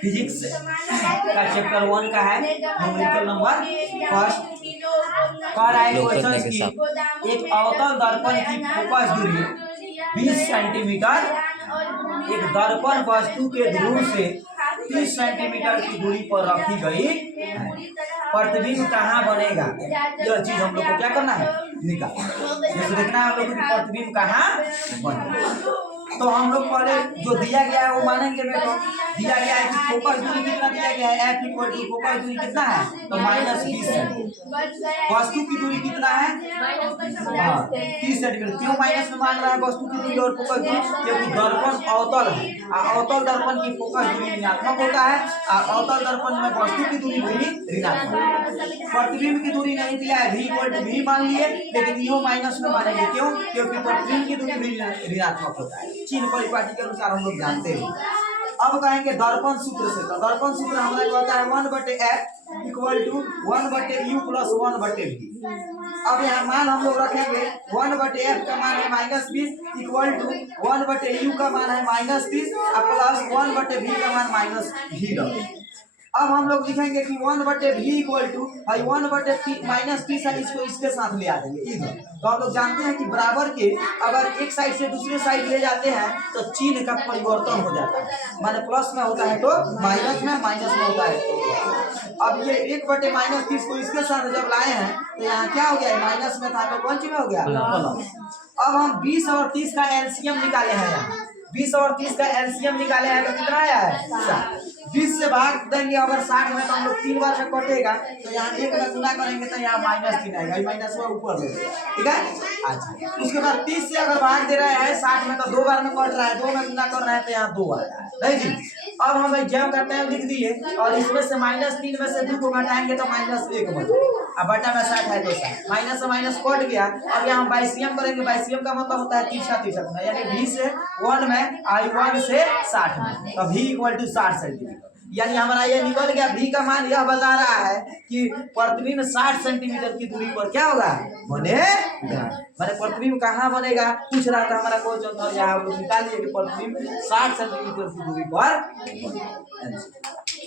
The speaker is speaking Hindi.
फिजिक्स का चैप्टर 1 का है न्यूमेरिकल नंबर फर्स्ट। कह रहा है क्वेश्चन की एक अवतल दर्पण की फोकस दूरी 20 सेंटीमीटर, एक दर्पण वस्तु के ध्रुव से 30 सेंटीमीटर की दूरी पर रखी गई है। प्रतिबिंब कहाँ बनेगा, यह चीज हम लोग को क्या करना है, निकाल। जैसे देखना है हम लोग को प्रतिबिंब कहाँ बनेगा। तो हम लोग पहले जो दिया गया है वो मानेंगे बेटा। दिया गया है कि फोकस दूरी कितना दिया गया है, F इक्वल टू फोकस दूरी कितना है, तो -20 सेंटीमीटर। वस्तु की दूरी कितना है, 30 सेंटीमीटर। क्यों माइनस में मान रहा है वस्तु की दूरी और फोकस दूरी, क्योंकि दर्पण अवतल है। अवतल दर्पण की फोकस दूरी ऋणात्मक होता है और अवतल दर्पण में वस्तु की दूरी भी ऋणात्मक। प्रतिबिंब की दूरी नहीं दिया है, V इक्वल टू V मान लिए, लेकिन यो माइनस में मानेंगे। क्यों, क्योंकि प्रतिबिंब की दूरी भी ऋणात्मक होता है। चिन्ह परिपाटी के अनुसार हम लोग जानते हैं। अब कहेंगे दर्पण सूत्र से, तो दर्पण सूत्र हमारा कहता है 1/f equal to 1/u plus 1/v। अब यहाँ मान हम लोग रखेंगे 1/f का मान है -20 इक्वल टू 1/u का मान है -30 और प्लस 1/v का मान -v। अब हम लोग लिखेंगे कि 1/v इक्वल टू 1/-30 है, इसको इसके साथ ले आ देंगे इधर। तो हम लोग जानते हैं कि बराबर के अगर एक साइड से दूसरे साइड ले जाते हैं तो चिन्ह का परिवर्तन हो जाता है, माने प्लस में होता है तो माइनस में होता है तो। अब ये 1/-30 को इसके साथ जब लाए हैं तो यहाँ क्या हो गया, माइनस में था तो कौन चीज में हो गया, प्लस। अब हम 20 और 30 का एलसीएम निकाले हैं, यहाँ 20 और 30 का एलसीएम निकाले हैं तो कितना आया है, 60। 20 से भाग देंगे अगर 60 में तो हम लोग 3 बार में कटेगा, तो यहाँ 1 में गुना करेंगे तो यहाँ -3 आएगा, माइनस हुआ ऊपर में, ठीक है। अच्छा, उसके बाद 30 से अगर भाग दे रहा है 60 में तो 2 बार में कट रहा है, 2 में गुना कर रहा है तो यहाँ 2 आएगा, नहीं जी। अब हम एग्जाम करते हैं लिख दिए और इसमें से -3 में से 2 को घटाएंगे तो -1 बचेगा। अब बटा में 60 है तो 60 माइनस से माइनस कट गया। अब यहाँ हम बाइसियम करेंगे, बाइसियम का मतलब होता है 30 गुना, यानी 20 से 1 में आई 1 से 60 में, तो v इक्वल टू 60 सेंटीमीटर। यानी हमारा ये निकल गया, v का मान यह बता रहा है कि प्रतिबिंब 60 सेंटीमीटर की दूरी पर क्या होगा, बनेगा। मैंने प्रतिबिंब कहाँ बनेगा पूछ रहा था हमारा क्वेश्चन, और यहाँ हम लोग निकाल लिए कि प्रतिबिंब 60 सेंटीमीटर की दूरी पर।